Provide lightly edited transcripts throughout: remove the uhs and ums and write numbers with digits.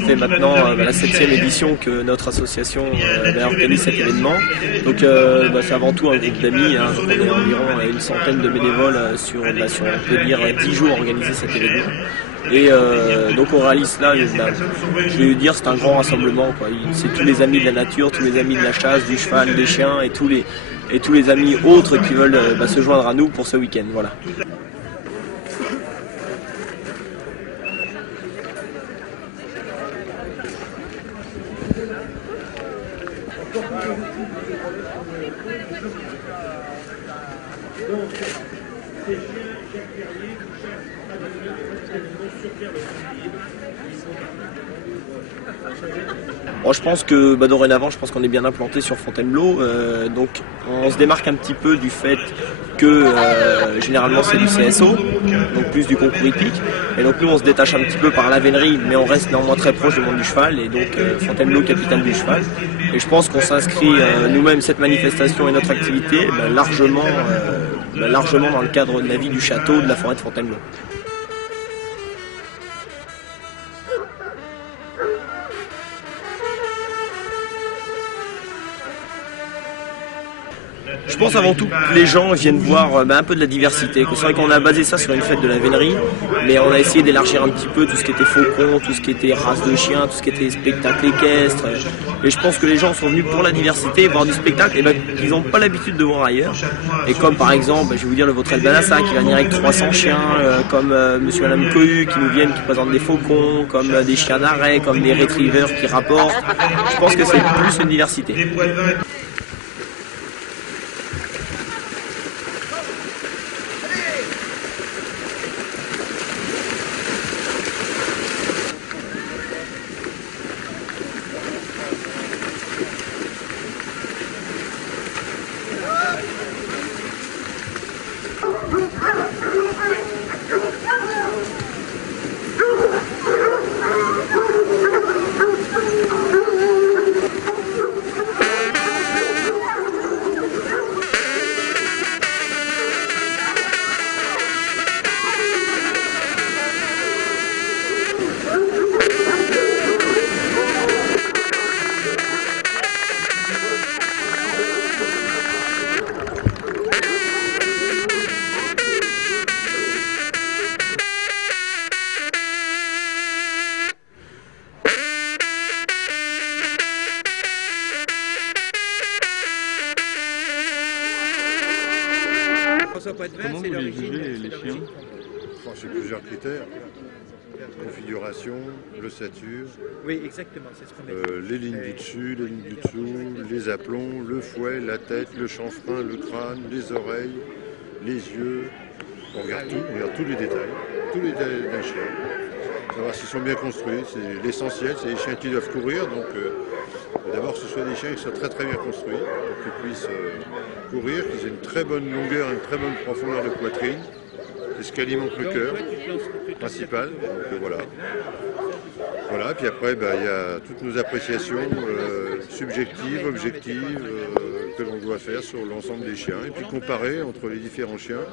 ça fait maintenant la 7e édition que notre association organise cet événement. Donc c'est avant tout un groupe d'amis, hein, on est environ une centaine de bénévoles sur on peut dire 10 jours à organiser cet événement. Et donc on réalise là, je vais dire, c'est un grand rassemblement. C'est tous les amis de la nature, tous les amis de la chasse, du cheval, des chiens et tous les amis autres qui veulent se joindre à nous pour ce week-end. Voilà. Bon, je pense que dorénavant, je pense qu'on est bien implanté sur Fontainebleau, donc on se démarque un petit peu du fait que généralement c'est du CSO, donc plus du concours hippique, et donc nous on se détache un petit peu par la vénerie, mais on reste néanmoins très proche du monde du cheval, et donc Fontainebleau, capitale du cheval, et je pense qu'on s'inscrit nous-mêmes, cette manifestation et notre activité, largement dans le cadre de la vie du château de la forêt de Fontainebleau. Je pense avant tout que les gens viennent voir un peu de la diversité. C'est vrai qu'on a basé ça sur une fête de la vénerie, mais on a essayé d'élargir un petit peu tout ce qui était faucon, tout ce qui était race de chiens, tout ce qui était spectacle équestre. Et je pense que les gens sont venus pour la diversité, voir du spectacle qu'ils n'ont pas l'habitude de voir ailleurs. Et comme par exemple, je vais vous dire le Vautrel Balassa qui va venir avec 300 chiens, comme monsieur et madame Cohu qui nous viennent, qui présentent des faucons, comme des chiens d'arrêt, comme des retrievers qui rapportent. Je pense que c'est plus une diversité. Comment vous les jugez, les chiens? C'est plusieurs critères. Configuration, l'ossature, oui, exactement, c'est ce qu'on les lignes du dessus, les lignes du dessous, les aplombs, le fouet, la tête, le chanfrein, le crâne, les oreilles, les yeux. On regarde tous les détails d'un chien. Savoir s'ils sont bien construits, c'est l'essentiel, c'est les chiens qui doivent courir, donc d'abord que ce soit des chiens qui soient très très bien construits, pour qu'ils puissent courir, qu'ils aient une très bonne longueur, une très bonne profondeur de poitrine. C'est ce qu'alimente le cœur principal. Donc, voilà, puis après il y a toutes nos appréciations subjectives, objectives que l'on doit faire sur l'ensemble des chiens et puis comparer entre les différents chiens,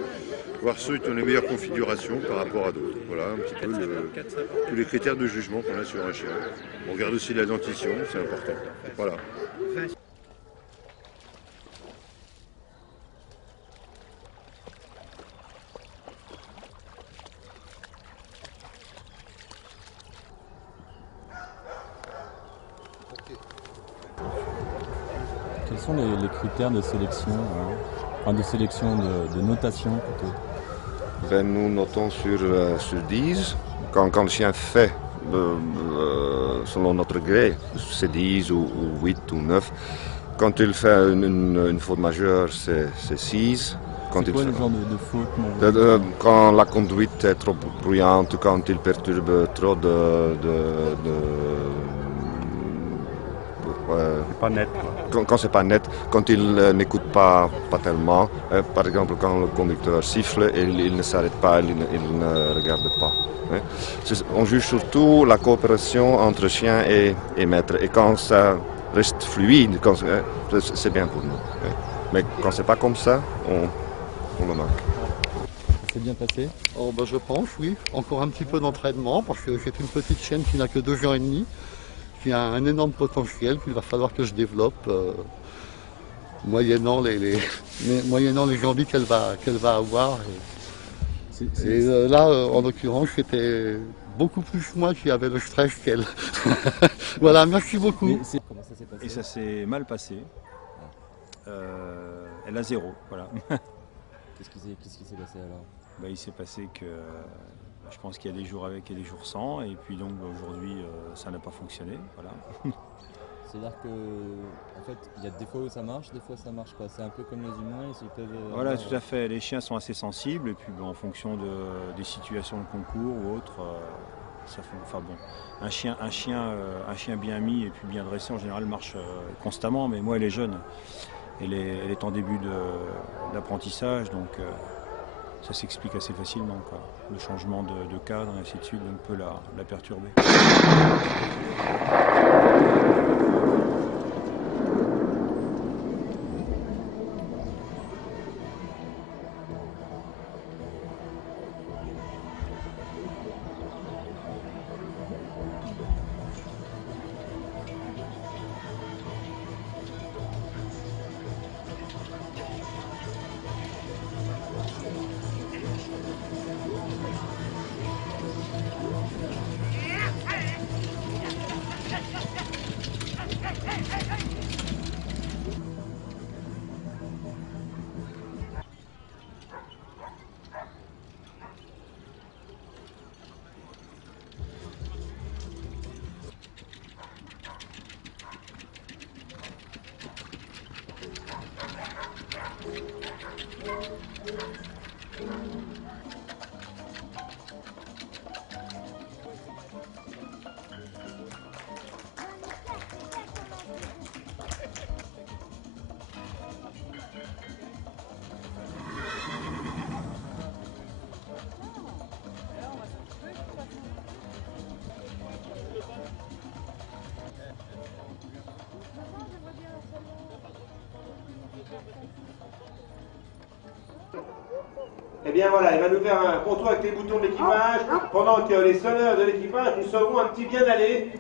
voir ceux qui ont les meilleures configurations par rapport à d'autres. Voilà un petit peu tous les critères de jugement qu'on a sur un chien. On regarde aussi la dentition, c'est important. Voilà. Quels sont les critères de sélection, de notation plutôt? Nous notons sur 10. Quand le chien fait, selon notre gré, c'est 10 ou 8 ou 9. Quand il fait une faute majeure, c'est 6. C'est quoi le genre de faute? Quand la conduite est trop bruyante, quand il perturbe trop c'est pas net, quoi. Quand c'est pas net, quand il n'écoute pas tellement, par exemple quand le conducteur siffle et il ne s'arrête pas, il ne regarde pas. On juge surtout la coopération entre chien et maître, et quand ça reste fluide, c'est bien pour nous. Mais quand c'est pas comme ça, on le manque. s'est bien passé? Oh, bah, je pense, oui. Encore un petit peu d'entraînement parce que c'est une petite chienne qui n'a que 2 ans et demi, qui a un énorme potentiel qu'il va falloir que je développe moyennant les envies qu'elle va avoir. Là, en l'occurrence, c'était beaucoup plus moi qui avais le stress qu'elle. Voilà, merci beaucoup. Comment ça s'est passé? Et ça s'est mal passé. Elle a 0, voilà. Qu'est-ce qui s'est passé alors? Il s'est passé que je pense qu'il y a des jours avec et des jours sans, et puis donc aujourd'hui ça n'a pas fonctionné, voilà. C'est-à-dire que, en fait, il y a des fois où ça marche, des fois ça marche pas. C'est un peu comme les humains, ils peuvent... Voilà, tout à fait. Les chiens sont assez sensibles, et puis en fonction des situations de concours ou autres, ça fait. Enfin bon, un chien bien mis et puis bien dressé en général marche constamment. Mais moi, elle est jeune, elle est en début d'apprentissage, donc ça s'explique assez facilement, quoi. Le changement de cadre, et ainsi de suite, donc peut la perturber. Eh bien voilà, il va nous faire un contour avec les boutons de l'équipage. Pendant que les sonneurs de l'équipage nous seront un petit bien aller.